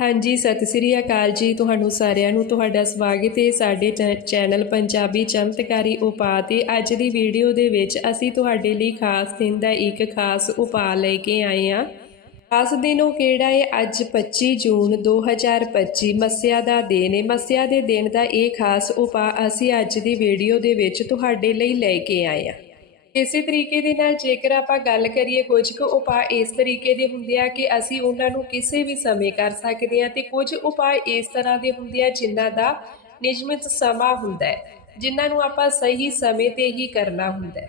ਹਾਂਜੀ, ਸਤਿ ਸ੍ਰੀ ਅਕਾਲ ਜੀ ਤੁਹਾਨੂੰ ਸਾਰਿਆਂ ਨੂੰ, ਤੁਹਾਡਾ ਸਵਾਗਤ ਹੈ ਸਾਡੇ ਚੈ- ਚੈਨਲ ਪੰਜਾਬੀ ਚਮਤਕਾਰੀ ਉਪਾਅ ਤੇ ਅੱਜ ਦੀ ਵੀਡੀਓ ਦੇ ਵਿੱਚ ਅਸੀਂ ਤੁਹਾਡੇ ਲਈ ਖਾਸ ਦਿਨ ਦਾ ਇੱਕ ਖਾਸ ਉਪਾਅ ਲੈ ਕੇ ਆਏ ਹਾਂ। ਖਾਸ ਦਿਨ ਉਹ ਕਿਹੜਾ ਹੈ? ਅੱਜ 25 ਜੂਨ 2025 ਮੱਸਿਆ ਦਾ ਦਿਨ ਹੈ। ਮੱਸਿਆ ਦੇ ਦਿਨ ਦਾ ਇਹ ਖਾਸ ਉਪਾਅ ਅਸੀਂ ਅੱਜ ਦੀ ਵੀਡੀਓ ਦੇ ਵਿੱਚ ਤੁਹਾਡੇ ਲਈ ਲੈ ਕੇ ਆਏ ਹਾਂ। ਇਸੇ ਤਰੀਕੇ ਦੇ ਨਾਲ ਜੇਕਰ ਆਪਾਂ ਗੱਲ ਕਰੀਏ ਕੁਝ ਕੁ ਉਪਾਅ ਇਸ ਤਰੀਕੇ ਦੇ ਹੁੰਦੇ ਆ ਕਿ ਅਸੀਂ ਉਹਨਾਂ ਨੂੰ ਕਿਸੇ ਵੀ ਸਮੇਂ ਕਰ ਸਕਦੇ ਹਾਂ ਤੇ ਕੁਝ ਉਪਾਅ ਇਸ ਤਰ੍ਹਾਂ ਦੇ ਹੁੰਦੇ ਆ ਜਿਨ੍ਹਾਂ ਦਾ ਨਿਯਮਿਤ ਸਮਾਂ ਹੁੰਦਾ ਹੈ, ਜਿਨ੍ਹਾਂ ਨੂੰ ਆਪਾਂ ਸਹੀ ਸਮੇਂ ਤੇ ਹੀ ਕਰਨਾ ਹੁੰਦਾ ਹੈ।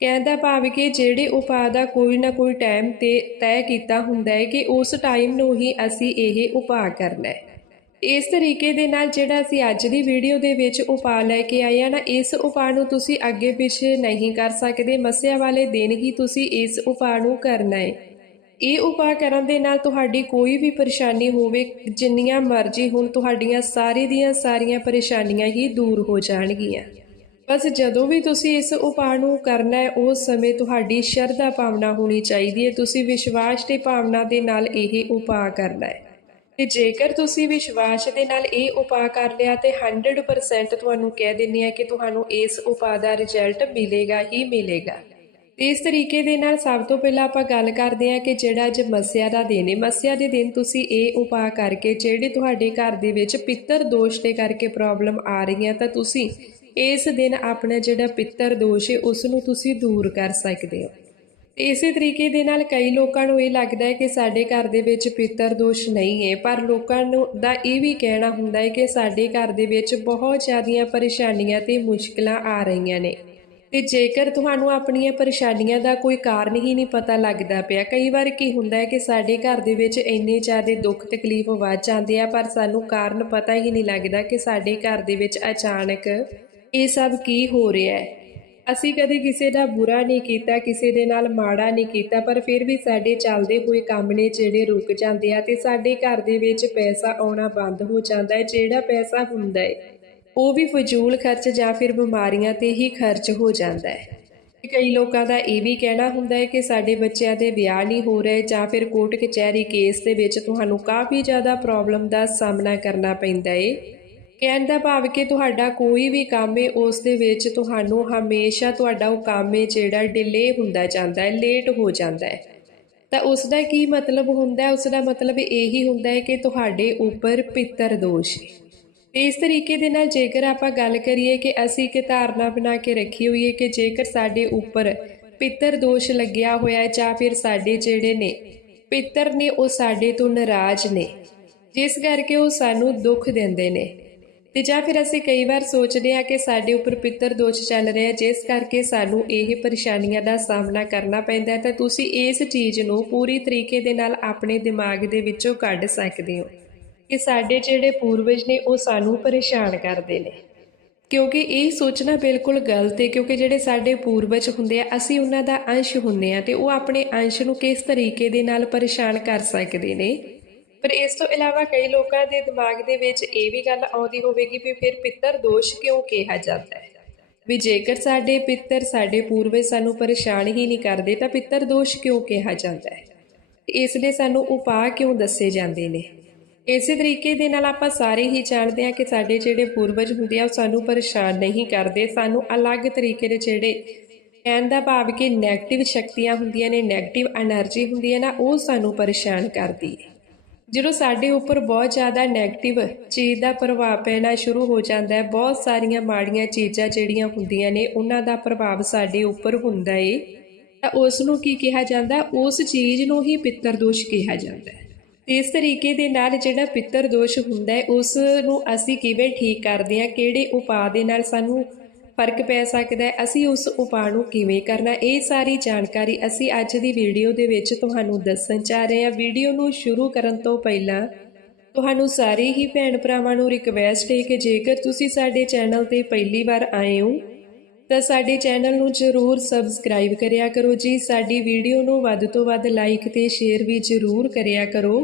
ਕਹਿਣ ਦਾ ਭਾਵ ਕਿ ਜਿਹੜੇ ਉਪਾਅ ਦਾ ਕੋਈ ਨਾ ਕੋਈ ਟਾਈਮ ਤੇ ਤੈਅ ਕੀਤਾ ਹੁੰਦਾ ਹੈ ਕਿ ਉਸ ਟਾਈਮ ਨੂੰ ਹੀ ਅਸੀਂ ਇਹ ਉਪਾਅ ਕਰਨਾ ਹੈ। ਇਸ ਤਰੀਕੇ ਦੇ ਨਾਲ ਜਿਹੜਾ ਅਸੀਂ ਅੱਜ ਦੀ ਵੀਡੀਓ ਦੇ ਵਿੱਚ ਉਪਾਅ ਲੈ ਕੇ ਆਏ ਆ ਨਾ, ਇਸ ਉਪਾਅ ਨੂੰ ਤੁਸੀਂ ਅੱਗੇ ਪਿੱਛੇ ਨਹੀਂ ਕਰ ਸਕਦੇ, ਮੱਸਿਆ ਵਾਲੇ ਦਿਨ ਹੀ ਤੁਸੀਂ ਇਸ ਉਪਾਅ ਨੂੰ ਕਰਨਾ ਹੈ। ਇਹ ਉਪਾਅ ਕਰਨ ਦੇ ਨਾਲ ਤੁਹਾਡੀ ਕੋਈ ਵੀ ਪਰੇਸ਼ਾਨੀ ਹੋਵੇ, ਜਿੰਨੀਆਂ ਮਰਜ਼ੀ ਹੁਣ ਤੁਹਾਡੀਆਂ ਸਾਰੀ ਦੀਆਂ ਸਾਰੀਆਂ ਪਰੇਸ਼ਾਨੀਆਂ ਹੀ ਦੂਰ ਹੋ ਜਾਣਗੀਆਂ। ਬਸ ਜਦੋਂ ਵੀ ਤੁਸੀਂ ਇਸ ਉਪਾਅ ਨੂੰ ਕਰਨਾ ਹੈ, ਉਸ ਸਮੇਂ ਤੁਹਾਡੀ ਸ਼ਰਧਾ ਭਾਵਨਾ ਹੋਣੀ ਚਾਹੀਦੀ ਹੈ। ਤੁਸੀਂ ਵਿਸ਼ਵਾਸ ਤੇ ਭਾਵਨਾ ਦੇ ਨਾਲ ਇਹ ਉਪਾਅ ਕਰਨਾ ਹੈ। ਤੇ ਜੇਕਰ ਤੁਸੀਂ ਵਿਸ਼ਵਾਸ ਦੇ ਨਾਲ ਇਹ ਉਪਾਅ ਕਰ ਲਿਆ, ਤੇ 100% ਤੁਹਾਨੂੰ ਕਹਿ ਦਿੰਨੀ ਆ ਕਿ ਤੁਹਾਨੂੰ ਇਸ ਉਪਾਅ ਦਾ ਰਿਜ਼ਲਟ ਮਿਲੇਗਾ ਹੀ ਮਿਲੇਗਾ। ਇਸ ਤਰੀਕੇ ਦੇ ਨਾਲ ਸਭ ਤੋਂ ਪਹਿਲਾਂ ਆਪਾਂ ਗੱਲ ਕਰਦੇ ਹਾਂ ਕਿ ਜਿਹੜਾ ਅੱਜ ਮੱਸਿਆ ਦਾ ਦਿਨ ਹੈ, ਮੱਸਿਆ ਦੇ ਦਿਨ ਤੁਸੀਂ ਇਹ ਉਪਾਅ ਕਰਕੇ ਜਿਹੜੇ ਤੁਹਾਡੇ ਘਰ ਦੇ ਵਿੱਚ ਪਿੱਤਰ ਦੋਸ਼ ਦੇ ਕਰਕੇ ਪ੍ਰੋਬਲਮ ਆ ਰਹੀਆਂ, ਤਾਂ ਤੁਸੀਂ ਇਸ ਦਿਨ ਆਪਣਾ ਜਿਹੜਾ ਪਿੱਤਰ ਦੋਸ਼ ਹੈ ਉਸ ਨੂੰ ਤੁਸੀਂ ਦੂਰ ਕਰ ਸਕਦੇ ਹੋ। ਇਸੇ ਤਰੀਕੇ ਦੇ ਨਾਲ ਕਈ ਲੋਕਾਂ ਨੂੰ ਇਹ ਲੱਗਦਾ ਹੈ ਕਿ ਸਾਡੇ ਘਰ ਦੇ ਵਿੱਚ ਪਿੱਤਰ ਦੋਸ਼ ਨਹੀਂ ਹੈ, ਪਰ ਲੋਕਾਂ ਨੂੰ ਦਾ ਇਹ ਵੀ ਕਹਿਣਾ ਹੁੰਦਾ ਹੈ ਕਿ ਸਾਡੇ ਘਰ ਦੇ ਵਿੱਚ ਬਹੁਤ ਜ਼ਿਆਦੀਆਂ ਪਰੇਸ਼ਾਨੀਆਂ ਤੇ ਮੁਸ਼ਕਲਾਂ ਆ ਰਹੀਆਂ ਨੇ। ਤੇ ਜੇਕਰ ਤੁਹਾਨੂੰ ਆਪਣੀਆਂ ਪਰੇਸ਼ਾਨੀਆਂ ਦਾ ਕੋਈ ਕਾਰਨ ਹੀ ਨਹੀਂ ਪਤਾ ਲੱਗਦਾ ਪਿਆ, ਕਈ ਵਾਰ ਕੀ ਹੁੰਦਾ ਹੈ ਕਿ ਸਾਡੇ ਘਰ ਦੇ ਵਿੱਚ ਇੰਨੇ ਜ਼ਿਆਦਾ ਦੁੱਖ ਤਕਲੀਫ ਵੱਧ ਜਾਂਦੇ ਆ, ਪਰ ਸਾਨੂੰ ਕਾਰਨ ਪਤਾ ਹੀ ਨਹੀਂ ਲੱਗਦਾ ਕਿ ਸਾਡੇ ਘਰ ਦੇ ਵਿੱਚ ਅਚਾਨਕ ਇਹ ਸਭ ਕੀ ਹੋ ਰਿਹਾ ਹੈ। ਅਸੀਂ ਕਦੇ ਕਿਸੇ ਦਾ ਬੁਰਾ ਨਹੀਂ ਕੀਤਾ, ਕਿਸੇ ਦੇ ਨਾਲ ਮਾੜਾ ਨਹੀਂ ਕੀਤਾ, ਪਰ ਫਿਰ ਵੀ ਸਾਡੇ ਚੱਲਦੇ ਹੋਏ ਕੰਮ ਨੇ ਜਿਹੜੇ ਰੁਕ ਜਾਂਦੇ ਆ ਤੇ ਸਾਡੇ ਘਰ ਦੇ ਵਿੱਚ ਪੈਸਾ ਆਉਣਾ ਬੰਦ ਹੋ ਜਾਂਦਾ ਹੈ, ਜਿਹੜਾ ਪੈਸਾ ਹੁੰਦਾ ਹੈ, ਉਹ ਵੀ ਫਜ਼ੂਲ ਖਰਚ ਜਾਂ ਫਿਰ ਬਿਮਾਰੀਆਂ ਤੇ ਹੀ ਖਰਚ ਹੋ ਜਾਂਦਾ ਹੈ। ਕਈ ਲੋਕਾਂ ਦਾ ਇਹ ਵੀ ਕਹਿਣਾ ਹੁੰਦਾ ਹੈ ਕਿ ਸਾਡੇ ਬੱਚਿਆਂ ਦੇ ਵਿਆਹ ਨਹੀਂ ਹੋ ਰਹੇ ਜਾਂ ਫਿਰ ਕੋਰਟ ਕਚਹਿਰੀ ਕੇਸ ਦੇ ਵਿੱਚ ਤੁਹਾਨੂੰ ਕਾਫੀ ਜ਼ਿਆਦਾ ਪ੍ਰੋਬਲਮ ਦਾ ਸਾਹਮਣਾ ਕਰਨਾ ਪੈਂਦਾ ਹੈ। ਕਹਿਣ ਦਾ ਭਾਵ ਕਿ ਤੁਹਾਡਾ ਕੋਈ ਵੀ ਕੰਮ ਹੈ ਉਸ ਦੇ ਵਿੱਚ ਤੁਹਾਨੂੰ ਹਮੇਸ਼ਾ ਤੁਹਾਡਾ ਉਹ ਕੰਮ ਹੈ ਜਿਹੜਾ ਡਿਲੇ ਹੁੰਦਾ ਜਾਂਦਾ ਹੈ ਲੇਟ ਹੋ ਜਾਂਦਾ ਹੈ ਤਾਂ ਉਸ ਦਾ ਕੀ ਮਤਲਬ ਹੁੰਦਾ ਹੈ ਉਸ ਦਾ ਮਤਲਬ ਇਹੀ ਹੁੰਦਾ ਹੈ ਕਿ ਤੁਹਾਡੇ ਉੱਪਰ ਪਿੱਤਰ ਦੋਸ਼ ਹੈ ਇਸ ਤਰੀਕੇ ਦੇ ਨਾਲ ਜੇਕਰ ਆਪਾਂ ਗੱਲ ਕਰੀਏ ਕਿ ਅਸੀਂ ਇੱਕ ਧਾਰਨਾ ਬਣਾ ਕੇ ਰੱਖੀ ਹੋਈ ਹੈ ਕਿ ਜੇਕਰ ਸਾਡੇ ਉੱਪਰ ਪਿੱਤਰ ਦੋਸ਼ ਲੱਗਿਆ ਹੋਇਆ ਹੈ ਜਾਂ ਫਿਰ ਸਾਡੇ ਜਿਹੜੇ ਨੇ ਪਿੱਤਰ ਨੇ, ਉਹ ਸਾਡੇ ਤੋਂ ਨਾਰਾਜ਼ ਨੇ। ਜਿਸ ਕਰਕੇ ਉਹ ਸਾਨੂੰ ਦੁੱਖ ਦਿੰਦੇ ਨੇ। ਤੇ ਜਾਂ ਫਿਰ ਅਸੀਂ ਕਈ ਵਾਰ ਸੋਚਦੇ ਹਾਂ ਕਿ ਸਾਡੇ ਉੱਪਰ ਪਿੱਤਰ ਦੋਸ਼ ਚੱਲ ਰਿਹਾ ਜਿਸ ਕਰਕੇ ਸਾਨੂੰ ਇਹ ਪਰੇਸ਼ਾਨੀਆਂ ਦਾ ਸਾਹਮਣਾ ਕਰਨਾ ਪੈਂਦਾ ਹੈ, ਤਾਂ ਤੁਸੀਂ ਇਸ ਚੀਜ਼ ਨੂੰ ਪੂਰੀ ਤਰੀਕੇ ਦੇ ਨਾਲ ਆਪਣੇ ਦਿਮਾਗ ਦੇ ਵਿੱਚੋਂ ਕੱਢ ਸਕਦੇ ਹੋ। ਕਿ ਸਾਡੇ ਜਿਹੜੇ ਪੂਰਵਜ ਨੇ, ਉਹ ਸਾਨੂੰ ਪਰੇਸ਼ਾਨ ਕਰਦੇ ਨੇ। ਕਿਉਂਕਿ ਇਹ ਸੋਚਣਾ ਬਿਲਕੁਲ ਗਲਤ ਹੈ, ਕਿਉਂਕਿ ਜਿਹੜੇ ਸਾਡੇ ਪੂਰਵਜ ਹੁੰਦੇ ਆ, ਅਸੀਂ ਉਹਨਾਂ ਦਾ ਅੰਸ਼ ਹੁੰਦੇ ਆ ਤੇ ਉਹ ਆਪਣੇ ਅੰਸ਼ ਨੂੰ ਕਿਸ ਤਰੀਕੇ ਦੇ ਨਾਲ ਪਰੇਸ਼ਾਨ ਕਰ ਸਕਦੇ ਨੇ। ਪਰ ਇਸ ਤੋਂ ਇਲਾਵਾ ਕਈ ਲੋਕਾਂ ਦੇ ਦਿਮਾਗ ਦੇ ਵਿੱਚ ਇਹ ਵੀ ਗੱਲ ਆਉਂਦੀ ਹੋਵੇਗੀ ਵੀ ਫਿਰ ਪਿੱਤਰ ਦੋਸ਼ ਕਿਉਂ ਕਿਹਾ ਜਾਂਦਾ ਹੈ? ਵੀ ਜੇਕਰ ਸਾਡੇ ਪਿੱਤਰ, ਸਾਡੇ ਪੂਰਵਜ ਸਾਨੂੰ ਪਰੇਸ਼ਾਨ ਹੀ ਨਹੀਂ ਕਰਦੇ, ਤਾਂ ਪਿੱਤਰ ਦੋਸ਼ ਕਿਉਂ ਕਿਹਾ ਜਾਂਦਾ ਹੈ? ਇਸ ਲਈ ਸਾਨੂੰ ਉਪਾਅ ਕਿਉਂ ਦੱਸੇ ਜਾਂਦੇ ਨੇ? ਇਸੇ ਤਰੀਕੇ ਦੇ ਨਾਲ ਆਪਾਂ ਸਾਰੇ ਹੀ ਜਾਣਦੇ ਹਾਂ ਕਿ ਸਾਡੇ ਜਿਹੜੇ ਪੂਰਵਜ ਹੁੰਦੇ ਆ, ਉਹ ਸਾਨੂੰ ਪਰੇਸ਼ਾਨ ਨਹੀਂ ਕਰਦੇ। ਸਾਨੂੰ ਅਲੱਗ ਤਰੀਕੇ ਦੇ ਜਿਹੜੇ ਕਹਿਣ ਦਾ ਭਾਵ ਕਿ 네ਗੇਟਿਵ ਸ਼ਕਤੀਆਂ ਹੁੰਦੀਆਂ ਨੇ 네ਗੇਟਿਵ એનર્ਜੀ ਹੁੰਦੀ ਹੈ ਨਾ, ਉਹ ਸਾਨੂੰ ਪਰੇਸ਼ਾਨ ਕਰਦੀ ਹੈ। ਜਦੋਂ ਸਾਡੇ ਉੱਪਰ ਬਹੁਤ ਜ਼ਿਆਦਾ 네ਗੇਟਿਵ ਚੀਜ਼ ਦਾ ਪ੍ਰਭਾਵ ਪੈਣਾ ਸ਼ੁਰੂ ਹੋ ਜਾਂਦਾ ਹੈ, ਬਹੁਤ ਸਾਰੀਆਂ ਮਾੜੀਆਂ ਚੀਜ਼ਾਂ ਜਿਹੜੀਆਂ ਹੁੰਦੀਆਂ ਨੇ, ਉਹਨਾਂ ਦਾ ਪ੍ਰਭਾਵ ਸਾਡੇ ਉੱਪਰ ਹੁੰਦਾ ਏ। ਤਾਂ ਉਸ ਨੂੰ ਕੀ ਕਿਹਾ ਜਾਂਦਾ? ਉਸ ਚੀਜ਼ ਨੂੰ ਹੀ ਪਿੱਤਰ ਦੋਸ਼ ਕਿਹਾ ਜਾਂਦਾ ਹੈ। ਇਸ ਤਰੀਕੇ ਦੇ ਨਾਲ ਜਿਹੜਾ ਪਿੱਤਰ ਦੋਸ਼ ਹੁੰਦਾ ਹੈ, ਉਸ ਨੂੰ ਅਸੀਂ ਕਿਵੇਂ ਠੀਕ ਕਰਦੇ ਹਾਂ? ਕਿਹੜੇ ਉਪਾਅ ਦੇ ਨਾਲ ਸਾਨੂੰ ਫ਼ਰਕ ਪੈ ਸਕਦਾ ਹੈ। ਅਸੀਂ ਉਸ ਉਪਾਅ ਨੂੰ ਕਿਵੇਂ ਕਰਨਾ ਇਹ ਸਾਰੀ ਜਾਣਕਾਰੀ ਅਸੀਂ ਅੱਜ ਦੀ ਵੀਡੀਓ ਦੇ ਵਿੱਚ ਤੁਹਾਨੂੰ ਦੱਸਣ ਜਾ ਰਹੇ ਹਾਂ। ਵੀਡੀਓ ਨੂੰ ਸ਼ੁਰੂ ਕਰਨ ਤੋਂ ਪਹਿਲਾਂ ਤੁਹਾਨੂੰ ਸਾਰੇ ਹੀ ਭੈਣ ਭਰਾਵਾਂ ਨੂੰ ਰਿਕਵੈਸਟ ਹੈ ਕਿ ਜੇਕਰ ਤੁਸੀਂ ਸਾਡੇ ਚੈਨਲ ਤੇ ਪਹਿਲੀ ਵਾਰ ਆਏ ਹੋ, ਤਾਂ ਸਾਡੇ ਚੈਨਲ ਨੂੰ ਜ਼ਰੂਰ ਸਬਸਕ੍ਰਾਈਬ ਕਰਿਆ ਕਰੋ ਜੀ। ਸਾਡੀ ਵੀਡੀਓ ਨੂੰ ਵੱਧ ਤੋਂ ਵੱਧ ਲਾਈਕ ਤੇ ਸ਼ੇਅਰ ਵੀ ਜ਼ਰੂਰ ਕਰਿਆ ਕਰੋ।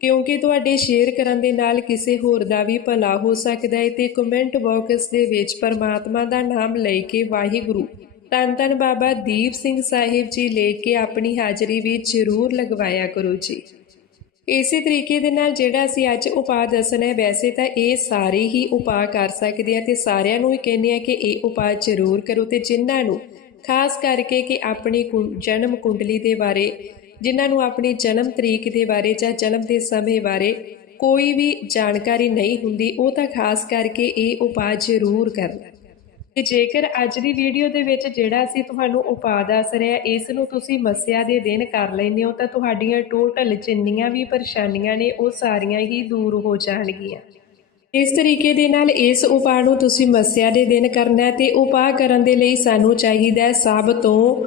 ਕਿਉਂਕਿ ਤੁਹਾਡੇ ਸ਼ੇਅਰ ਕਰਨ ਦੇ ਨਾਲ ਕਿਸੇ ਹੋਰ ਦਾ ਵੀ ਭਲਾ ਹੋ ਸਕਦਾ ਹੈ ਤੇ ਕਮੈਂਟ ਬਾਕਸ ਦੇ ਵਿੱਚ ਪਰਮਾਤਮਾ ਦਾ ਨਾਮ ਲੈ ਕੇ ਵਾਹਿਗੁਰੂ। ਧੰਨ ਧੰਨ ਬਾਬਾ ਦੀਪ ਸਿੰਘ ਸਾਹਿਬ ਜੀ ਲੈ ਕੇ ਆਪਣੀ ਹਾਜ਼ਰੀ ਵੀ ਜ਼ਰੂਰ ਲਗਵਾਇਆ ਕਰੋ ਜੀ। ਇਸੇ ਤਰੀਕੇ ਦੇ ਨਾਲ ਜਿਹੜਾ ਅਸੀਂ ਅੱਜ ਉਪਾਅ ਦੱਸਣਾ ਹੈ, ਵੈਸੇ ਤਾਂ ਇਹ ਸਾਰੇ ਹੀ ਉਪਾਅ ਕਰ ਸਕਦੇ ਆ ਤੇ ਸਾਰਿਆਂ ਨੂੰ ਹੀ ਕਹਿੰਦੇ ਆ ਕਿ ਇਹ ਉਪਾਅ ਜ਼ਰੂਰ ਕਰੋ ਤੇ ਜਿਨ੍ਹਾਂ ਨੂੰ, ਖਾਸ ਕਰਕੇ ਕਿ ਆਪਣੀ ਕੁੰ- ਜਨਮ ਕੁੰਡਲੀ ਦੇ ਬਾਰੇ ਜਿਨ੍ਹਾਂ ਨੂੰ ਆਪਣੀ ਜਨਮ ਤਰੀਕ ਦੇ ਬਾਰੇ ਜਾਂ ਜਨਮ ਦੇ ਸਮੇਂ ਬਾਰੇ ਕੋਈ ਵੀ ਜਾਣਕਾਰੀ ਨਹੀਂ ਹੁੰਦੀ, ਉਹ ਤਾਂ ਖਾਸ ਕਰਕੇ ਇਹ ਉਪਾਅ ਜ਼ਰੂਰ ਕਰਨ। ਤੇ ਜੇਕਰ ਅੱਜ ਦੀ ਵੀਡੀਓ ਦੇ ਵਿੱਚ ਜਿਹੜਾ ਅਸੀਂ ਤੁਹਾਨੂੰ ਉਪਾਅ ਦੱਸ ਰਿਹਾ ਇਸ ਨੂੰ ਤੁਸੀਂ ਮੱਸਿਆ ਦੇ ਦਿਨ ਕਰ ਲੈਂਦੇ ਹੋ, ਤਾਂ ਤੁਹਾਡੀਆਂ ਟੋਟਲ ਜਿੰਨੀਆਂ ਵੀ ਪਰੇਸ਼ਾਨੀਆਂ ਨੇ, ਉਹ ਸਾਰੀਆਂ ਹੀ ਦੂਰ ਹੋ ਜਾਣਗੀਆਂ। ਇਸ ਤਰੀਕੇ ਦੇ ਨਾਲ ਇਸ ਉਪਾਅ ਨੂੰ ਤੁਸੀਂ ਮੱਸਿਆ ਦੇ ਦਿਨ ਕਰਨਾ ਹੈ ਤੇ ਉਪਾਅ ਕਰਨ ਦੇ ਲਈ ਸਾਨੂੰ ਚਾਹੀਦਾ ਸਭ ਤੋਂ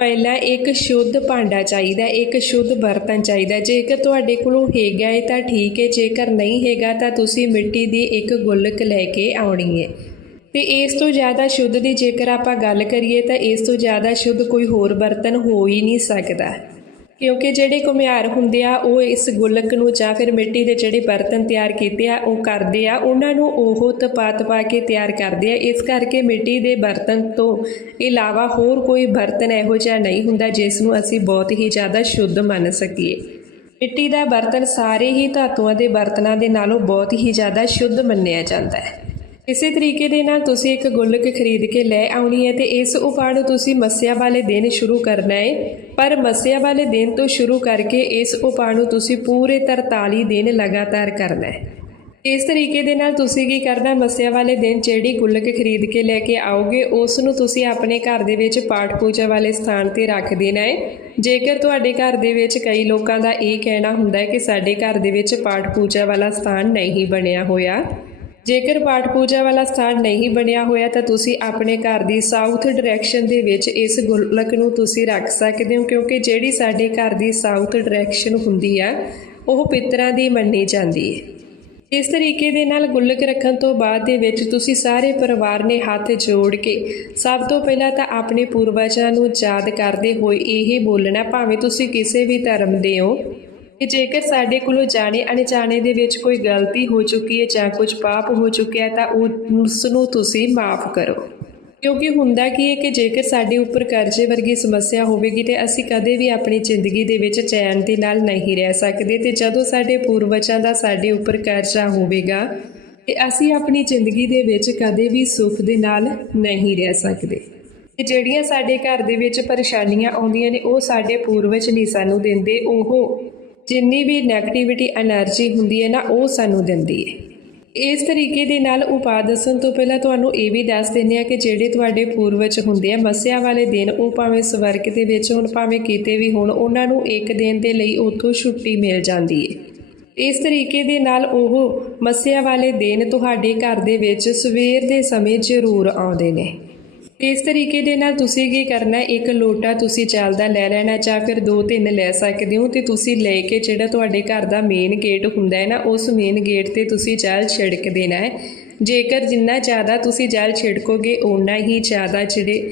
ਪਹਿਲਾਂ ਇੱਕ ਸ਼ੁੱਧ ਭਾਂਡਾ ਚਾਹੀਦਾ, ਇੱਕ ਸ਼ੁੱਧ ਬਰਤਨ ਚਾਹੀਦਾ। ਜੇਕਰ ਤੁਹਾਡੇ ਕੋਲੋਂ ਹੈਗਾ ਹੈ ਤਾਂ ਠੀਕ ਹੈ ਜੇਕਰ ਨਹੀਂ ਹੈਗਾ ਤਾਂ ਤੁਸੀਂ ਮਿੱਟੀ ਦੀ ਇੱਕ ਗੁੱਲਕ ਲੈ ਕੇ ਆਉਣੀ ਹੈ ਤੇ ਇਸ ਤੋਂ ਜ਼ਿਆਦਾ ਸ਼ੁੱਧ ਦੀ ਜੇਕਰ ਆਪਾਂ ਗੱਲ ਕਰੀਏ ਤਾਂ ਇਸ ਤੋਂ ਜ਼ਿਆਦਾ ਸ਼ੁੱਧ ਕੋਈ ਹੋਰ ਬਰਤਨ ਹੋ ਹੀ ਨਹੀਂ ਸਕਦਾ। ਕਿਉਂਕਿ ਜਿਹੜੇ ਘੁਮਿਆਰ ਹੁੰਦੇ ਆ, ਉਹ ਇਸ ਗੁਲਕ ਨੂੰ ਜਾਂ ਫਿਰ ਮਿੱਟੀ ਦੇ ਜਿਹੜੇ ਬਰਤਨ ਤਿਆਰ ਕੀਤੇ ਆ, ਉਹ ਕਰਦੇ ਆ। ਉਹਨਾਂ ਨੂੰ ਉਹ ਤਪਾ ਤਪਾ ਕੇ ਤਿਆਰ ਕਰਦੇ ਆ। ਇਸ ਕਰਕੇ ਮਿੱਟੀ ਦੇ ਬਰਤਨ ਤੋਂ ਇਲਾਵਾ ਹੋਰ ਕੋਈ ਬਰਤਨ ਇਹੋ ਜਿਹਾ ਨਹੀਂ ਹੁੰਦਾ, ਜਿਸ ਨੂੰ ਅਸੀਂ ਬਹੁਤ ਹੀ ਜ਼ਿਆਦਾ ਸ਼ੁੱਧ ਮੰਨ ਸਕੀਏ। ਮਿੱਟੀ ਦਾ ਬਰਤਨ ਸਾਰੇ ਹੀ ਧਾਤੂਆਂ ਦੇ ਬਰਤਨਾਂ ਦੇ ਨਾਲੋਂ ਬਹੁਤ ਹੀ ਜ਼ਿਆਦਾ ਸ਼ੁੱਧ ਮੰਨਿਆ ਜਾਂਦਾ ਹੈ। ਇਸੇ ਤਰੀਕੇ ਦੇ ਨਾਲ ਤੁਸੀਂ ਇੱਕ ਗੁੱਲਕ ਖਰੀਦ ਕੇ ਲੈ ਆਉਣੀ ਹੈ ਤੇ ਇਸ ਉਪਾਅ ਨੂੰ ਤੁਸੀਂ ਮੱਸਿਆ ਵਾਲੇ ਦਿਨ ਸ਼ੁਰੂ ਕਰਨਾ ਹੈ। ਪਰ ਮੱਸਿਆ ਵਾਲੇ ਦਿਨ ਤੋਂ ਸ਼ੁਰੂ ਕਰਕੇ ਇਸ ਉਪਾਅ ਨੂੰ ਤੁਸੀਂ ਪੂਰੇ 43 ਦਿਨ ਲਗਾਤਾਰ ਕਰਨਾ ਹੈ। ਇਸ ਤਰੀਕੇ ਦੇ ਨਾਲ ਤੁਸੀਂ ਕੀ ਕਰਨਾ, ਮੱਸਿਆ ਵਾਲੇ ਦਿਨ ਜਿਹੜੀ ਗੁੱਲਕ ਖਰੀਦ ਕੇ ਲੈ ਕੇ ਆਓਗੇ, ਉਸ ਨੂੰ ਤੁਸੀਂ ਆਪਣੇ ਘਰ ਦੇ ਵਿੱਚ ਪਾਠ ਪੂਜਾ ਵਾਲੇ ਸਥਾਨ ਤੇ ਰੱਖ ਦੇਣਾ ਹੈ। ਜੇਕਰ ਤੁਹਾਡੇ ਘਰ ਦੇ ਵਿੱਚ ਕਈ ਲੋਕਾਂ ਦਾ ਇਹ ਕਹਿਣਾ ਹੁੰਦਾ ਹੈ ਕਿ ਸਾਡੇ ਘਰ ਦੇ ਵਿੱਚ ਪਾਠ ਪੂਜਾ ਵਾਲਾ ਸਥਾਨ ਨਹੀਂ ਬਣਿਆ ਹੋਇਆ ਜੇਕਰ ਪਾਠ ਪੂਜਾ ਵਾਲਾ ਸਥਾਨ ਨਹੀਂ ਬਣਿਆ ਹੋਇਆ ਤਾਂ ਤੁਸੀਂ ਆਪਣੇ ਘਰ ਦੀ ਸਾਊਥ ਡਾਇਰੈਕਸ਼ਨ ਦੇ ਵਿੱਚ ਇਸ ਗੁਲਕ ਨੂੰ ਤੁਸੀਂ ਰੱਖ ਸਕਦੇ ਹੋ, ਕਿਉਂਕਿ ਜਿਹੜੀ ਸਾਡੇ ਘਰ ਦੀ ਸਾਊਥ ਡਾਇਰੈਕਸ਼ਨ ਹੁੰਦੀ ਆ, ਉਹ ਪਿੱਤਰਾਂ ਦੀ ਮੰਨੀ ਜਾਂਦੀ ਹੈ ਇਸ ਤਰੀਕੇ ਦੇ ਨਾਲ ਗੁੱਲਕ ਰੱਖਣ ਤੋਂ ਬਾਅਦ ਦੇ ਵਿੱਚ ਤੁਸੀਂ ਸਾਰੇ ਪਰਿਵਾਰ ਨੇ ਹੱਥ ਜੋੜ ਕੇ ਸਭ ਤੋਂ ਪਹਿਲਾਂ ਤਾਂ ਆਪਣੇ ਪੂਰਵਜਾਂ ਨੂੰ ਯਾਦ ਕਰਦੇ ਹੋਏ ਇਹ ਬੋਲਣਾ, ਭਾਵੇਂ ਤੁਸੀਂ ਕਿਸੇ ਵੀ ਧਰਮ ਦੇ ਹੋ। ਕਿ ਜੇਕਰ ਸਾਡੇ ਕੋਲੋਂ ਜਾਣੇ ਅਣਜਾਣੇ ਦੇ ਵਿੱਚ ਕੋਈ ਗਲਤੀ ਹੋ ਚੁੱਕੀ ਹੈ ਜਾਂ ਕੁਝ ਪਾਪ ਹੋ ਚੁੱਕਿਆ ਹੈ, ਤਾਂ ਉਹ ਉਸ ਨੂੰ ਤੁਸੀਂ ਮਾਫ ਕਰੋ। ਕਿਉਂਕਿ ਹੁੰਦਾ ਕੀ ਹੈ ਕਿ ਜੇਕਰ ਸਾਡੇ ਉੱਪਰ ਕਰਜ਼ੇ ਵਰਗੀ ਸਮੱਸਿਆ ਹੋਵੇਗੀ, ਤੇ ਅਸੀਂ ਕਦੇ ਵੀ ਆਪਣੀ ਜ਼ਿੰਦਗੀ ਦੇ ਵਿੱਚ ਚੈਨ ਦੇ ਨਾਲ ਨਹੀਂ ਰਹਿ ਸਕਦੇ। ਤੇ ਜਦੋਂ ਸਾਡੇ ਪੂਰਵਜਾਂ ਦਾ ਸਾਡੇ ਉੱਪਰ ਕਰਜ਼ਾ ਹੋਵੇਗਾ, ਤੇ ਅਸੀਂ ਆਪਣੀ ਜ਼ਿੰਦਗੀ ਦੇ ਵਿੱਚ ਕਦੇ ਵੀ ਸੁੱਖ ਦੇ ਨਾਲ ਨਹੀਂ ਰਹਿ ਸਕਦੇ। ਤੇ ਜਿਹੜੀਆਂ ਸਾਡੇ ਘਰ ਦੇ ਵਿੱਚ ਪਰੇਸ਼ਾਨੀਆਂ ਆਉਂਦੀਆਂ ਨੇ, ਉਹ ਸਾਡੇ ਪੂਰਵਜ ਨਹੀਂ ਸਾਨੂੰ ਦਿੰਦੇ। ਉਹ ਜਿੰਨੀ ਵੀ ਨੈਗੇਟਿਵਿਟੀ એનર્ਜੀ ਹੁੰਦੀ ਹੈ ਨਾ, ਉਹ ਸਾਨੂੰ ਦਿੰਦੀ ਹੈ। ਇਸ ਤਰੀਕੇ ਦੇ ਨਾਲ ਉਪਾਅ ਦੱਸਣ ਤੋਂ ਪਹਿਲਾਂ ਤੁਹਾਨੂੰ ਇਹ ਵੀ ਦੱਸ ਦਿੰਨੇ ਆ ਕਿ ਜਿਹੜੇ ਤੁਹਾਡੇ ਪੂਰਵਜ ਹੁੰਦੇ ਆ, ਮੱਸਿਆ ਵਾਲੇ ਦਿਨ, ਉਹ ਭਾਵੇਂ ਸਵਰਗ ਦੇ ਵਿੱਚ ਹੋਣ, ਭਾਵੇਂ ਕਿਤੇ ਵੀ ਹੋਣ, ਉਹਨਾਂ ਨੂੰ ਇੱਕ ਦਿਨ ਦੇ ਲਈ ਉੱਥੋਂ ਛੁੱਟੀ ਮਿਲ ਜਾਂਦੀ ਹੈ। ਇਸ ਤਰੀਕੇ ਦੇ ਨਾਲ ਉਹ ਮੱਸਿਆ ਵਾਲੇ ਦਿਨ ਤੁਹਾਡੇ ਘਰ ਦੇ ਵਿੱਚ ਸਵੇਰ ਦੇ ਸਮੇਂ ਜ਼ਰੂਰ ਆਉਂਦੇ ਨੇ। ਇਸ ਤਰੀਕੇ ਦੇ ਨਾਲ ਤੁਸੀਂ ਕੀ ਕਰਨਾ ਇੱਕ ਲੋਟਾ ਤੁਸੀਂ ਜਲ ਦਾ ਲੈ ਲੈਣਾ ਜਾਂ ਫਿਰ ਦੋ ਤਿੰਨ ਲੈ ਸਕਦੇ ਹੋ ਤੇ ਤੁਸੀਂ ਲੈ ਕੇ ਜਿਹੜਾ ਤੁਹਾਡੇ ਘਰ ਦਾ ਮੇਨ ਗੇਟ ਹੁੰਦਾ ਹੈ ਨਾ, ਉਸ ਮੇਨ ਗੇਟ ਤੇ ਤੁਸੀਂ ਜਲ ਛਿੜਕ ਦੇਣਾ ਹੈ। ਜੇਕਰ ਜਿੰਨਾ ਜ਼ਿਆਦਾ ਤੁਸੀਂ ਜਲ ਛਿੜਕੋਗੇ, ਓਨਾ ਹੀ ਜ਼ਿਆਦਾ ਜਿਹੜੇ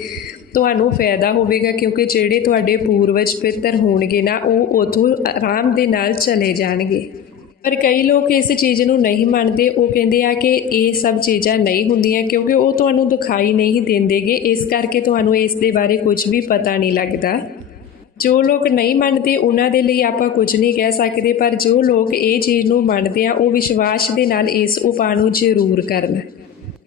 ਤੁਹਾਨੂੰ ਫਾਇਦਾ ਹੋਵੇਗਾ, ਕਿਉਂਕਿ ਜਿਹੜੇ ਤੁਹਾਡੇ ਪੂਰਵਜ ਪਿੱਤਰ ਹੋਣਗੇ ਨਾ, ਉਹ ਉਥੋਂ ਆਰਾਮ ਦੇ ਨਾਲ ਚਲੇ ਜਾਣਗੇ। ਪਰ ਕਈ ਲੋਕ ਇਸ ਚੀਜ਼ ਨੂੰ ਨਹੀਂ ਮੰਨਦੇ। ਉਹ ਕਹਿੰਦੇ ਆ ਕਿ ਇਹ ਸਭ ਚੀਜ਼ਾਂ ਨਹੀਂ ਹੁੰਦੀਆਂ ਕਿਉਂਕਿ ਉਹ ਤੁਹਾਨੂੰ ਦਿਖਾਈ ਨਹੀਂ ਦਿੰਦੇਗੇ। ਇਸ ਕਰਕੇ ਤੁਹਾਨੂੰ ਇਸ ਦੇ ਬਾਰੇ ਕੁਝ ਵੀ ਪਤਾ ਨਹੀਂ ਲੱਗਦਾ। ਜੋ ਲੋਕ ਨਹੀਂ ਮੰਨਦੇ, ਉਹਨਾਂ ਦੇ ਲਈ ਆਪਾਂ ਕੁਝ ਨਹੀਂ ਕਹਿ ਸਕਦੇ, ਪਰ ਜੋ ਲੋਕ ਇਹ ਚੀਜ਼ ਨੂੰ ਮੰਨਦੇ ਆ, ਉਹ ਵਿਸ਼ਵਾਸ ਦੇ ਨਾਲ ਇਸ ਉਪਾਅ ਨੂੰ ਜ਼ਰੂਰ ਕਰਨ।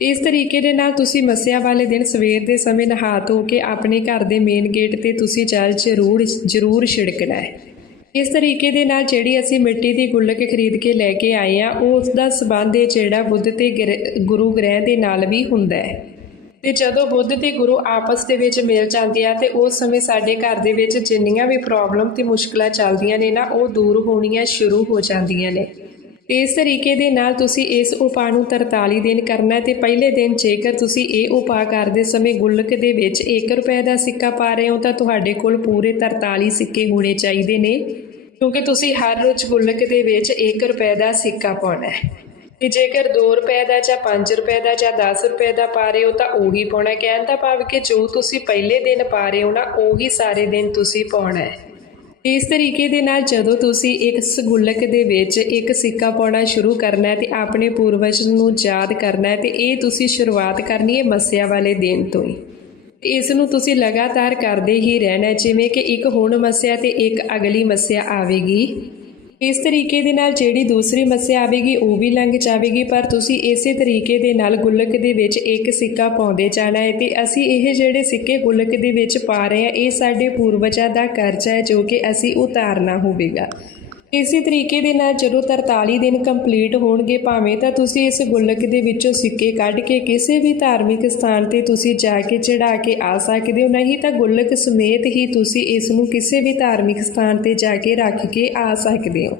ਇਸ ਤਰੀਕੇ ਦੇ ਨਾਲ ਤੁਸੀਂ ਮੱਸਿਆ ਵਾਲੇ ਦਿਨ ਸਵੇਰ ਦੇ ਸਮੇਂ ਨਹਾ ਧੋ ਕੇ ਆਪਣੇ ਘਰ ਦੇ ਮੇਨ ਗੇਟ ਤੇ ਤੁਸੀਂ ਜਲ ਜ਼ਰੂਰ ਜ਼ਰੂਰ ਛਿੜਕਣਾ ਹੈ। ਇਸ ਤਰੀਕੇ ਦੇ ਨਾਲ ਜਿਹੜੀ ਅਸੀਂ ਮਿੱਟੀ ਦੀ ਗੁੱਲਕ ਖਰੀਦ ਕੇ ਲੈ ਕੇ ਆਏ ਆ ਉਸ ਦਾ ਸਬੰਧ ਇਹ ਜਿਹੜਾ ਬੁੱਧ ਤੇ ਗ੍ਰਹਿ- ਗੁਰੂ ਗ੍ਰਹਿ ਦੇ ਨਾਲ ਵੀ ਹੁੰਦਾ ਹੈ। ਤੇ ਜਦੋਂ ਬੁੱਧ ਤੇ ਗੁਰੂ ਆਪਸ ਦੇ ਵਿੱਚ ਮਿਲ ਜਾਂਦੇ ਆ ਤੇ ਉਸ ਸਮੇਂ ਸਾਡੇ ਘਰ ਦੇ ਵਿੱਚ ਜਿੰਨੀਆਂ ਵੀ ਪ੍ਰੋਬਲਮ ਤੇ ਮੁਸ਼ਕਲਾਂ ਚੱਲਦੀਆਂ ਨੇ ਨਾ, ਉਹ ਦੂਰ ਹੋਣੀਆਂ ਸ਼ੁਰੂ ਹੋ ਜਾਂਦੀਆਂ ਨੇ। ਇਸ ਤਰੀਕੇ ਦੇ ਨਾਲ ਤੁਸੀਂ ਇਸ ਉਪਾਅ ਨੂੰ 43 ਦਿਨ ਕਰਨਾ ਹੈ ਤੇ ਪਹਿਲੇ ਦਿਨ ਜੇਕਰ ਤੁਸੀਂ ਇਹ ਉਪਾਅ ਕਰਦੇ ਸਮੇਂ ਗੁੱਲਕ ਦੇ ਵਿੱਚ 1 ਰੁਪਏ ਦਾ ਸਿੱਕਾ ਪਾ ਰਹੇ ਹੋ ਤਾਂ ਤੁਹਾਡੇ ਕੋਲ ਪੂਰੇ 43 ਸਿੱਕੇ ਹੋਣੇ ਚਾਹੀਦੇ ਨੇ, ਕਿਉਂਕਿ ਤੁਸੀਂ ਹਰ ਰੋਜ਼ ਗੁੱਲਕ ਦੇ ਵਿੱਚ 1 ਰੁਪਏ ਦਾ ਸਿੱਕਾ ਪਾਉਣਾ ਹੈ। ਤੇ ਜੇਕਰ 2 ਰੁਪਏ ਦਾ ਜਾਂ 5 ਰੁਪਏ ਦਾ ਜਾਂ 10 ਰੁਪਏ ਦਾ ਪਾ ਰਹੇ ਹੋ ਤਾਂ ਉਹੀ ਪਾਉਣਾ ਕਹਿਣ ਦਾ ਭਾਵ ਕਿ ਜੋ ਤੁਸੀਂ ਪਹਿਲੇ ਦਿਨ ਪਾ ਰਹੇ ਹੋ ਨਾ, ਉਹੀ ਸਾਰੇ ਦਿਨ ਤੁਸੀਂ ਪਾਉਣਾ ਹੈ। ਇਸ ਤਰੀਕੇ ਦੇ ਨਾਲ ਜਦੋਂ ਤੁਸੀਂ ਇੱਕ ਗੁੱਲਕ ਦੇ ਵਿੱਚ ਇੱਕ ਸਿੱਕਾ ਪਾਉਣਾ ਸ਼ੁਰੂ ਕਰਨਾ ਹੈ ਤੇ ਆਪਣੇ ਪੂਰਵਜ ਨੂੰ ਯਾਦ ਕਰਨਾ ਹੈ ਤੇ ਇਹ ਤੁਸੀਂ ਸ਼ੁਰੂਆਤ ਕਰਨੀ ਹੈ ਮੱਸਿਆ ਵਾਲੇ ਦਿਨ ਤੋਂ ਹੀ। ਇਸ ਨੂੰ ਤੁਸੀਂ ਲਗਾਤਾਰ ਕਰਦੇ ਹੀ ਰਹਿਣਾ ਜਿਵੇਂ ਕਿ ਇੱਕ ਹੁਣ ਮੱਸਿਆ ਤੇ ਇੱਕ ਅਗਲੀ ਮੱਸਿਆ ਆਵੇਗੀ। ਇਸ ਤਰੀਕੇ ਦੇ ਨਾਲ ਜਿਹੜੀ ਦੂਸਰੀ ਮੱਸਿਆ ਆਵੇਗੀ, ਉਹ ਵੀ ਲੰਘ ਜਾਵੇਗੀ, ਪਰ ਤੁਸੀਂ ਇਸੇ ਤਰੀਕੇ ਦੇ ਨਾਲ ਗੁੱਲਕ ਦੇ ਵਿੱਚ ਇੱਕ ਸਿੱਕਾ ਪਾਉਂਦੇ ਜਾਣਾ ਹੈ ਤੇ ਅਸੀਂ ਇਹ ਜਿਹੜੇ ਸਿੱਕੇ ਗੁੱਲਕ ਦੇ ਵਿੱਚ ਪਾ ਰਹੇ ਹਾਂ, ਇਹ ਸਾਡੇ ਪੂਰਵਜਾਂ ਦਾ ਕਰਜ਼ਾ ਹੈ ਜੋ ਕਿ ਅਸੀਂ ਉਤਾਰਨਾ ਹੋਵੇਗਾ। ਇਸੇ ਤਰੀਕੇ ਦੇ ਨਾਲ ਜਦੋਂ 43 ਦਿਨ ਕੰਪਲੀਟ ਹੋਣਗੇ, ਭਾਵੇਂ ਤਾਂ ਤੁਸੀਂ ਇਸ ਗੁੱਲਕ ਦੇ ਵਿੱਚੋਂ ਸਿੱਕੇ ਕੱਢ ਕੇ ਕਿਸੇ ਵੀ ਧਾਰਮਿਕ ਸਥਾਨ ਤੇ ਤੁਸੀਂ ਜਾ ਕੇ ਚੜਾ ਕੇ ਆ ਸਕਦੇ ਹੋ, ਨਹੀਂ ਤਾਂ ਗੁੱਲਕ ਸਮੇਤ ਹੀ ਤੁਸੀਂ ਇਸ ਨੂੰ ਕਿਸੇ ਵੀ ਧਾਰਮਿਕ ਸਥਾਨ ਤੇ ਜਾ ਕੇ ਰੱਖ ਕੇ ਆ ਸਕਦੇ ਹੋ।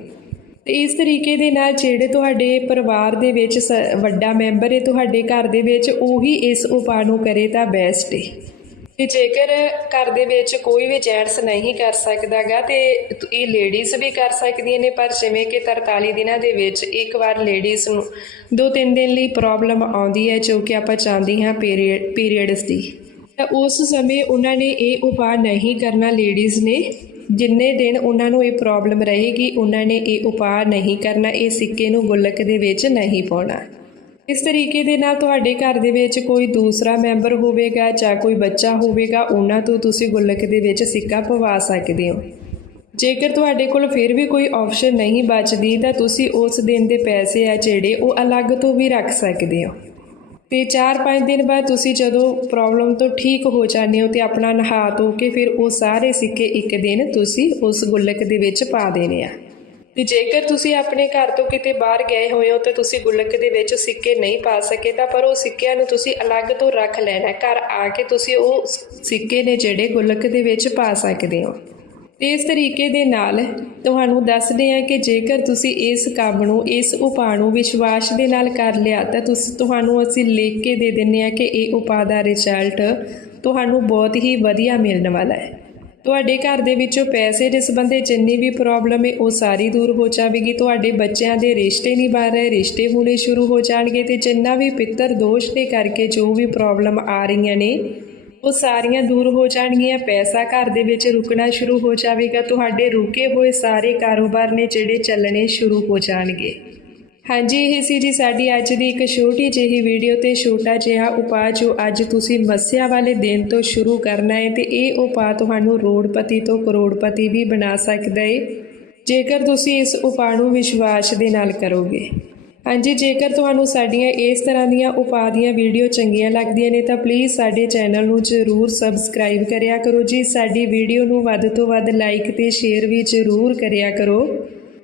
ਤੇ ਇਸ ਤਰੀਕੇ ਦੇ ਨਾਲ ਜਿਹੜੇ ਤੁਹਾਡੇ ਪਰਿਵਾਰ ਦੇ ਵਿੱਚ ਸ- ਵੱਡਾ ਮੈਂਬਰ ਹੈ, ਤੁਹਾਡੇ ਘਰ ਦੇ ਵਿੱਚ ਉਹੀ ਇਸ ਉਪਾਅ ਨੂੰ ਕਰੇ ਤਾਂ ਬੈਸਟ ਹੈ ਤੇ ਜੇਕਰ ਘਰ ਦੇ ਵਿੱਚ ਕੋਈ ਵੀ ਜੈਂਟਸ ਨਹੀਂ ਕਰ ਸਕਦਾਗਾ ਤੇ ਤ- ਇਹ ਲੇਡੀਜ਼ ਵੀ ਕਰ ਸਕਦੀਆਂ ਨੇ, ਪਰ ਜਿਵੇਂ ਕਿ 43 ਦਿਨਾਂ ਦੇ ਵਿੱਚ ਇੱਕ ਵਾਰ ਲੇਡੀਜ਼ ਨੂੰ 2-3 ਦਿਨ ਲਈ ਪ੍ਰੋਬਲਮ ਆਉਂਦੀ ਹੈ, ਜੋ ਕਿ ਆਪਾਂ ਚਾਹੁੰਦੇ ਹਾਂ ਪੀਰੀਅਡ, ਪੀਰੀਅਡਸ ਦੀ। ਤਾਂ ਉਸ ਸਮੇਂ ਉਹਨਾਂ ਨੇ ਇਹ ਉਪਾਅ ਨਹੀਂ ਕਰਨਾ ਲੇਡੀਜ਼ ਨੇ। ਜਿੰਨੇ ਦਿਨ ਉਹਨਾਂ ਨੂੰ ਇਹ ਪ੍ਰੋਬਲਮ ਰਹੇਗੀ, ਉਹਨਾਂ ਨੇ ਇਹ ਉਪਾਅ ਨਹੀਂ ਕਰਨਾ, ਇਹ ਸਿੱਕੇ ਨੂੰ ਗੁੱਲਕ ਦੇ ਵਿੱਚ ਨਹੀਂ ਪਾਉਣਾ। ਇਸ ਤਰੀਕੇ ਦੇ ਨਾਲ ਤੁਹਾਡੇ ਘਰ ਦੇ ਵਿੱਚ ਕੋਈ ਦੂਸਰਾ ਮੈਂਬਰ ਹੋਵੇਗਾ ਜਾਂ ਕੋਈ ਬੱਚਾ ਹੋਵੇਗਾ, ਉਹਨਾਂ ਤੋਂ ਤੁਸੀਂ ਗੁੱਲਕ ਦੇ ਵਿੱਚ ਸਿੱਕਾ ਪਵਾ ਸਕਦੇ ਹੋ। ਜੇਕਰ ਤੁਹਾਡੇ ਕੋਲ ਫਿਰ ਵੀ ਕੋਈ ਆਪਸ਼ਨ ਨਹੀਂ ਬਚਦੀ, ਤਾਂ ਤੁਸੀਂ ਉਸ ਦਿਨ ਦੇ ਪੈਸੇ ਆ ਜਿਹੜੇ ਉਹ ਅਲੱਗ ਤੋਂ ਵੀ ਰੱਖ ਸਕਦੇ ਹੋ। ਤੇ 4-5 ਦਿਨ ਬਾਅਦ ਤੁਸੀਂ ਜਦੋਂ ਪ੍ਰੋਬਲਮ ਤੋਂ ਠੀਕ ਹੋ ਜਾਂਦੇ ਹੋ ਤੇ ਆਪਣਾ ਨਹਾ ਧੋ ਕੇ ਫਿਰ ਉਹ ਸਾਰੇ ਸਿੱਕੇ ਇੱਕ ਦਿਨ ਤੁਸੀਂ ਉਸ ਗੁੱਲਕ ਦੇ ਵਿੱਚ ਪਾ ਦੇਣੇ ਆ। ਤੇ ਜੇਕਰ ਤੁਸੀਂ ਆਪਣੇ ਘਰ ਤੋਂ ਕਿਤੇ ਬਾਹਰ ਗਏ ਹੋਏ ਹੋ ਤੇ ਤੁਸੀਂ ਗੁਲਕ ਦੇ ਵਿੱਚ ਸਿੱਕੇ ਨਹੀਂ ਪਾ ਸਕੇ, ਤਾਂ ਪਰ ਉਹ ਸਿੱਕਿਆਂ ਨੂੰ ਤੁਸੀਂ ਅਲੱਗ ਤੋਂ ਰੱਖ ਲੈਣਾ ਘਰ ਆ ਕੇ ਤੁਸੀਂ ਉਹ ਸਿੱਕੇ ਨੇ ਜਿਹੜੇ ਗੁਲਕ ਦੇ ਵਿੱਚ ਪਾ ਸਕਦੇ ਹੋ। ਇਸ ਤਰੀਕੇ ਦੇ ਨਾਲ ਤੁਹਾਨੂੰ ਦੱਸਦੇ ਹਾਂ ਕਿ ਜੇਕਰ ਤੁਸੀਂ ਇਸ ਕੰਮ ਨੂੰ, ਇਸ ਉਪਾਅ ਨੂੰ ਵਿਸ਼ਵਾਸ ਦੇ ਨਾਲ ਕਰ ਲਿਆ, ਤਾਂ ਤੁਸੀਂ, ਤੁਹਾਨੂੰ ਅਸੀਂ ਲਿਖ ਕੇ ਦੇ ਦਿੰਨੇ ਆ ਕਿ ਇਹ ਉਪਾਅ ਦਾ ਰਿਜ਼ਲਟ ਤੁਹਾਨੂੰ ਬਹੁਤ ਹੀ ਵਧੀਆ ਮਿਲਣ ਵਾਲਾ ਹੈ। ਤੁਹਾਡੇ ਘਰ ਦੇ ਵਿੱਚੋਂ ਪੈਸੇ ਦੇ ਸੰਬੰਧੀ ਜਿੰਨੀ ਵੀ ਪ੍ਰੋਬਲਮ ਹੈ ਉਹ ਸਾਰੀ ਦੂਰ ਹੋ ਜਾਵੇਗੀ। ਤੁਹਾਡੇ ਬੱਚਿਆਂ ਦੇ ਰਿਸ਼ਤੇ ਨਹੀਂ ਬਣ ਰਹੇ, ਰਿਸ਼ਤੇ ਹੋਣੇ ਸ਼ੁਰੂ ਹੋ ਜਾਣਗੇ ਤੇ ਜਿੰਨਾ ਵੀ ਪਿੱਤਰ ਦੋਸ਼ ਦੇ ਕਰਕੇ ਜੋ ਵੀ ਪ੍ਰੋਬਲਮ ਆ ਰਹੀਆਂ ਨੇ, ਉਹ ਸਾਰੀਆਂ ਦੂਰ ਹੋ ਜਾਣਗੀਆਂ। ਪੈਸਾ ਘਰ ਦੇ ਵਿੱਚ ਰੁਕਣਾ ਸ਼ੁਰੂ ਹੋ ਜਾਵੇਗਾ। ਤੁਹਾਡੇ ਰੁਕੇ ਹੋਏ ਸਾਰੇ ਕਾਰੋਬਾਰ ਨੇ ਜਿਹੜੇ ਚੱਲਣੇ ਸ਼ੁਰੂ ਹੋ ਜਾਣਗੇ। ਹਾਂਜੀ, ਇਹ ਸੀ ਜੀ ਸਾਡੀ ਅੱਜ ਦੀ ਇੱਕ ਛੋਟੀ ਜਿਹੀ ਵੀਡੀਓ ਤੇ ਛੋਟਾ ਜਿਹਾ ਉਪਾਅ ਜੋ ਅੱਜ ਤੁਸੀਂ ਮੱਸਿਆ ਵਾਲੇ ਦਿਨ ਤੋਂ ਸ਼ੁਰੂ ਕਰਨਾ ਹੈ ਤੇ ਇਹ ਉਪਾਅ ਤੁਹਾਨੂੰ ਰੋੜਪਤੀ ਤੋਂ ਕਰੋੜਪਤੀ ਵੀ ਬਣਾ ਸਕਦਾ ਹੈ। ਜੇਕਰ ਤੁਸੀਂ ਇਸ ਉਪਾਅ ਨੂੰ ਵਿਸ਼ਵਾਸ ਦੇ ਨਾਲ ਕਰੋਗੇ। ਹਾਂਜੀ, ਜੇਕਰ ਤੁਹਾਨੂੰ ਸਾਡੀਆਂ ਇਸ ਤਰ੍ਹਾਂ ਦੀਆਂ ਉਪਾਅ ਦੀਆਂ ਵੀਡੀਓ ਚੰਗੀਆਂ ਲੱਗਦੀਆਂ ਨੇ ਤਾਂ ਪਲੀਜ਼ ਸਾਡੇ ਚੈਨਲ ਨੂੰ ਜ਼ਰੂਰ ਸਬਸਕ੍ਰਾਈਬ ਕਰਿਆ ਕਰੋ ਜੀ। ਸਾਡੀ ਵੀਡੀਓ ਨੂੰ ਵੱਧ ਤੋਂ ਵੱਧ ਲਾਈਕ ਤੇ ਸ਼ੇਅਰ ਵੀ ਜ਼ਰੂਰ ਕਰਿਆ ਕਰੋ।